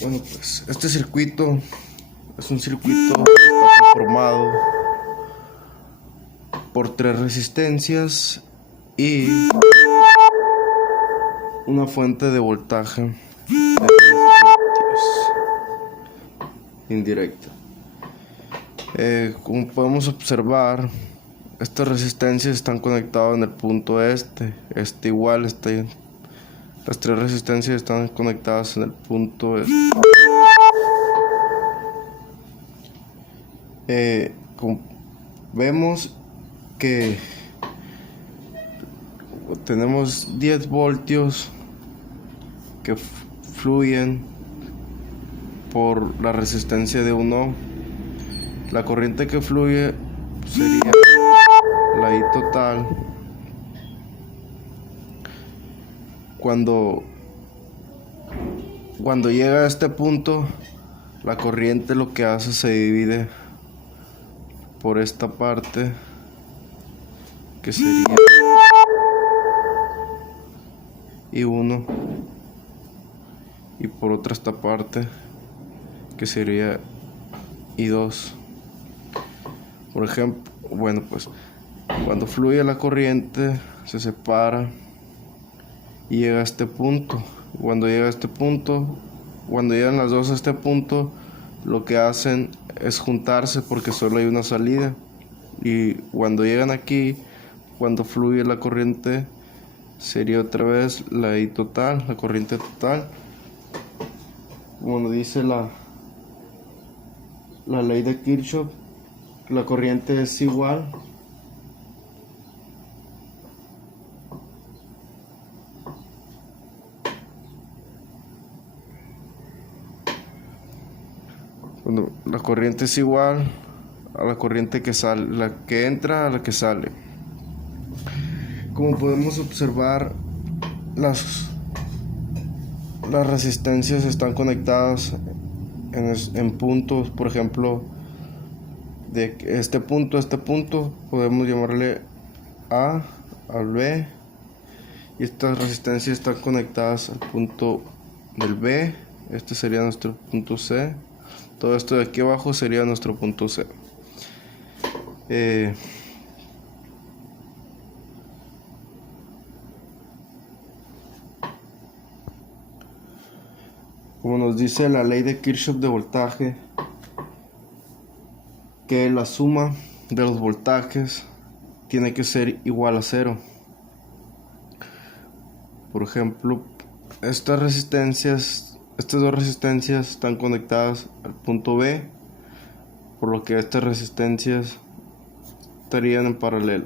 Bueno, pues este circuito es un circuito que está conformado por 3 resistencias y una fuente de voltaje de 10 voltios indirecta. Como podemos observar, estas resistencias están conectadas en el punto igual, las 3 resistencias están conectadas en el punto este. Como vemos que tenemos 10 voltios que fluyen por la resistencia de 1 ohm. La corriente que fluye sería la I total cuando llega a este punto. La corriente lo que hace se divide por esta parte, que sería I1, y por otra esta parte, que sería I2. Por ejemplo, bueno, pues cuando fluye la corriente se separa y llega a este punto. Cuando llegan las dos a este punto, lo que hacen es juntarse porque solo hay una salida. Y cuando llegan aquí, cuando fluye la corriente, sería otra vez la I total, la corriente total. Como nos dice la ley de Kirchhoff, la corriente es igual la corriente es igual a la corriente que sale, la que entra a la que sale. Como podemos observar, las resistencias están conectadas en puntos. Por ejemplo, de este punto a este punto podemos llamarle A al B, y estas resistencias están conectadas al punto del B. Este sería nuestro punto C. Todo esto de aquí abajo sería nuestro punto C. Como nos dice la ley de Kirchhoff de voltaje, que la suma de los voltajes tiene que ser igual a 0. Por ejemplo, estas dos resistencias están conectadas al punto B, por lo que estas resistencias estarían en paralelo.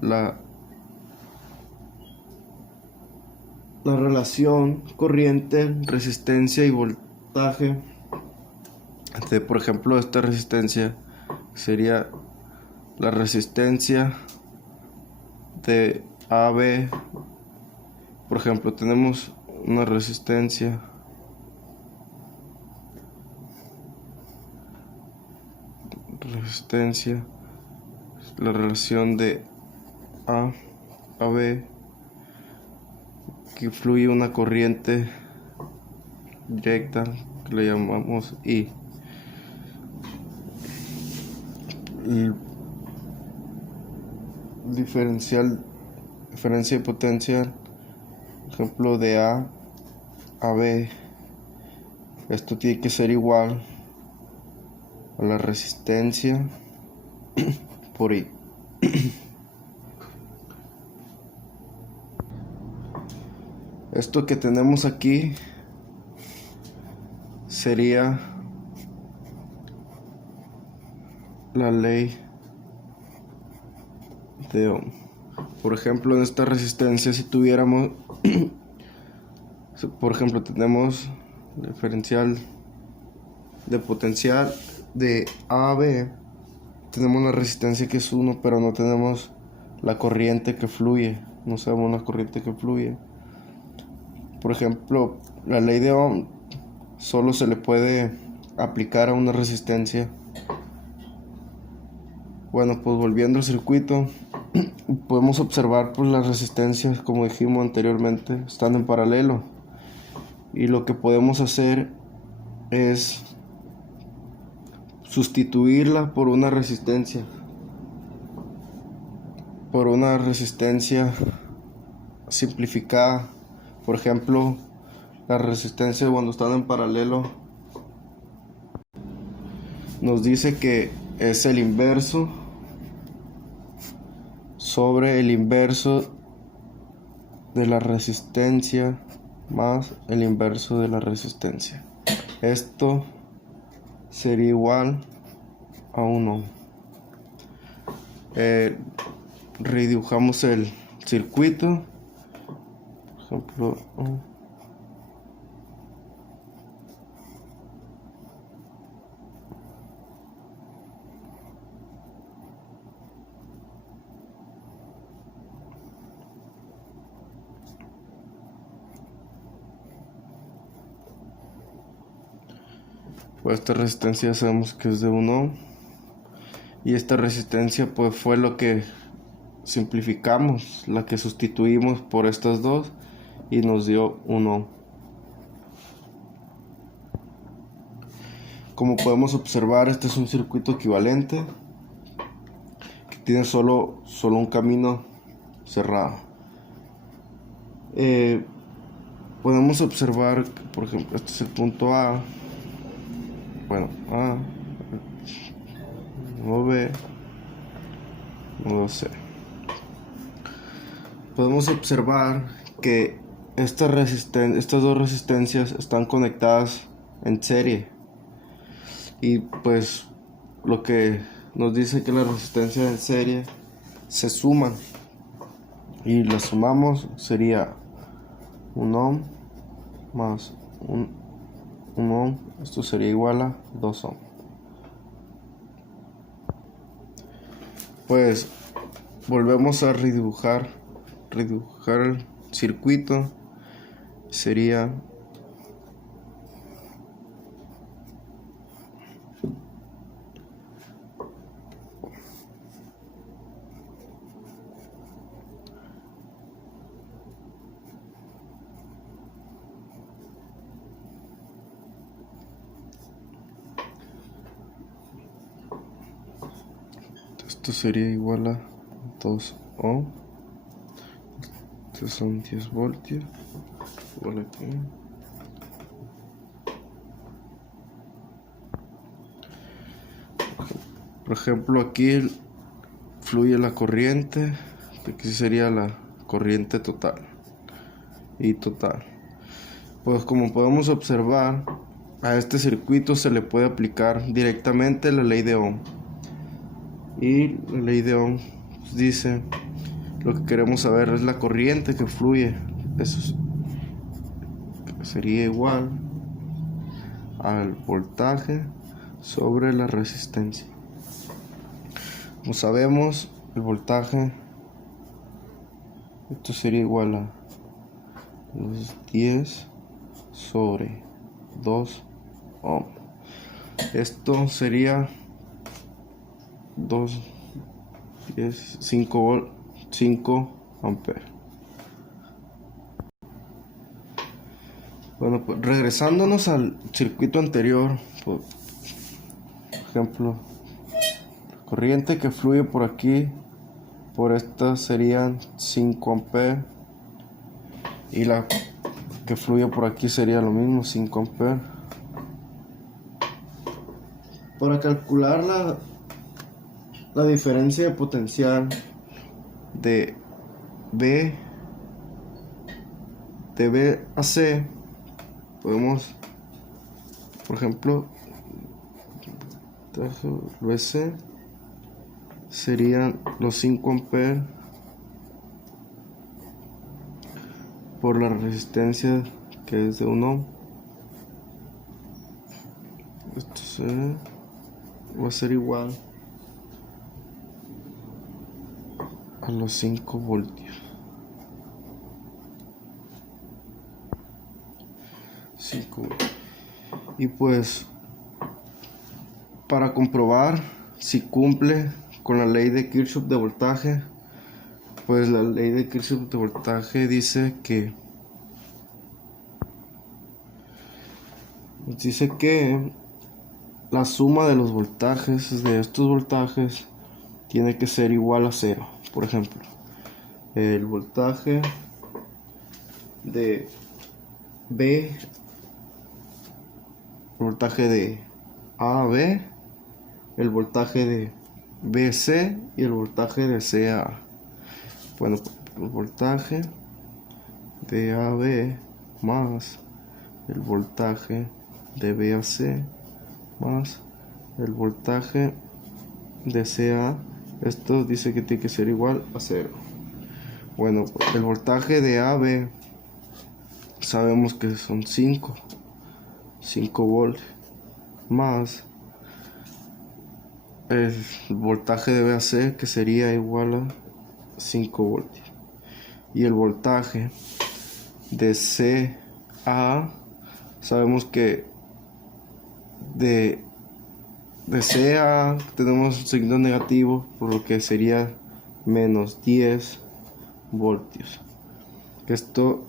La relación corriente, resistencia y voltaje de, por ejemplo, esta resistencia sería la resistencia de AB. Por ejemplo, tenemos una resistencia la relación de A a B, que fluye una corriente directa que le llamamos I. El diferencia de potencia, por ejemplo, de A a B, esto tiene que ser igual a la resistencia por I. Esto que tenemos aquí sería la ley de Ohm. Por ejemplo, en esta resistencia, si tuviéramos por ejemplo, tenemos diferencial de potencial de A a B, tenemos la resistencia que es 1, pero no tenemos la corriente que fluye, no sabemos la corriente que fluye. Por ejemplo, la ley de Ohm solo se le puede aplicar a una resistencia Bueno, pues volviendo al circuito, podemos observar pues las resistencias, como dijimos anteriormente, están en paralelo. Y lo que podemos hacer es sustituirla por una resistencia. Simplificada. Por ejemplo, la resistencia cuando están en paralelo nos dice que es el inverso sobre el inverso de la resistencia más el inverso de la resistencia. Esto sería igual a 1. Redibujamos el circuito. Por ejemplo, pues esta resistencia sabemos que es de 1 y esta resistencia pues fue lo que simplificamos, la que sustituimos por estas dos y nos dio 1. Como podemos observar, este es un circuito equivalente que tiene solo un camino cerrado. Podemos observar que, por ejemplo, este es el punto A. Bueno, A, no B, no C. Podemos observar que estas dos resistencias están conectadas en serie. Y pues lo que nos dice que las resistencias en serie se suman. Y las sumamos sería 1 ohm más 1 ohm. Esto sería igual a 2 ohm. Pues volvemos a redibujar el circuito. Sería esto sería igual a 2 ohm. Estos son 10 voltios. Igual aquí. Por ejemplo, aquí fluye la corriente. Aquí sería la corriente total. Y total. Pues como podemos observar, a este circuito se le puede aplicar directamente la ley de Ohm. Y la ley de Ohm dice, lo que queremos saber es la corriente que fluye. Eso sería igual al voltaje sobre la resistencia. Como sabemos, el voltaje, esto sería igual a 10 sobre 2 ohm. Esto sería 5 amperes. Bueno, pues regresándonos al circuito anterior, por ejemplo, la corriente que fluye por aquí, por esta serían 5 amperes, y la que fluye por aquí sería lo mismo, 5 amperes. Para calcular la diferencia de potencial de B a C, podemos, por ejemplo, BC serían los 5 amperes por la resistencia que es de 1 ohm. Esto va a ser igual a los 5 voltios. 5 voltios. Y pues para comprobar si cumple con la ley de Kirchhoff de voltaje. Pues la ley de Kirchhoff de voltaje dice que la suma de los voltajes de estos voltajes tiene que ser igual a cero. Por ejemplo, el voltaje de B, el voltaje de A a B, el voltaje de BC y el voltaje de C a A. Bueno, el voltaje de AB más el voltaje de B a C más el voltaje de C a A, esto dice que tiene que ser igual a 0. Bueno, el voltaje de AB sabemos que son 5 volts más el voltaje de BAC, que sería igual a 5 voltios, y el voltaje de CA sabemos que de CA tenemos un signo negativo, por lo que sería menos 10 voltios. Esto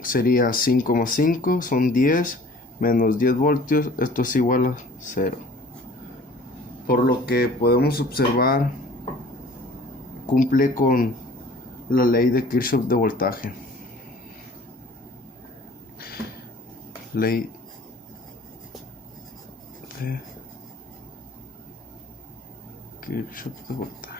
sería 5 más 5 son 10 menos 10 voltios, esto es igual a 0. Por lo que podemos observar, cumple con la ley de Kirchhoff de voltaje. Ley de Kirchhoff de voltaje.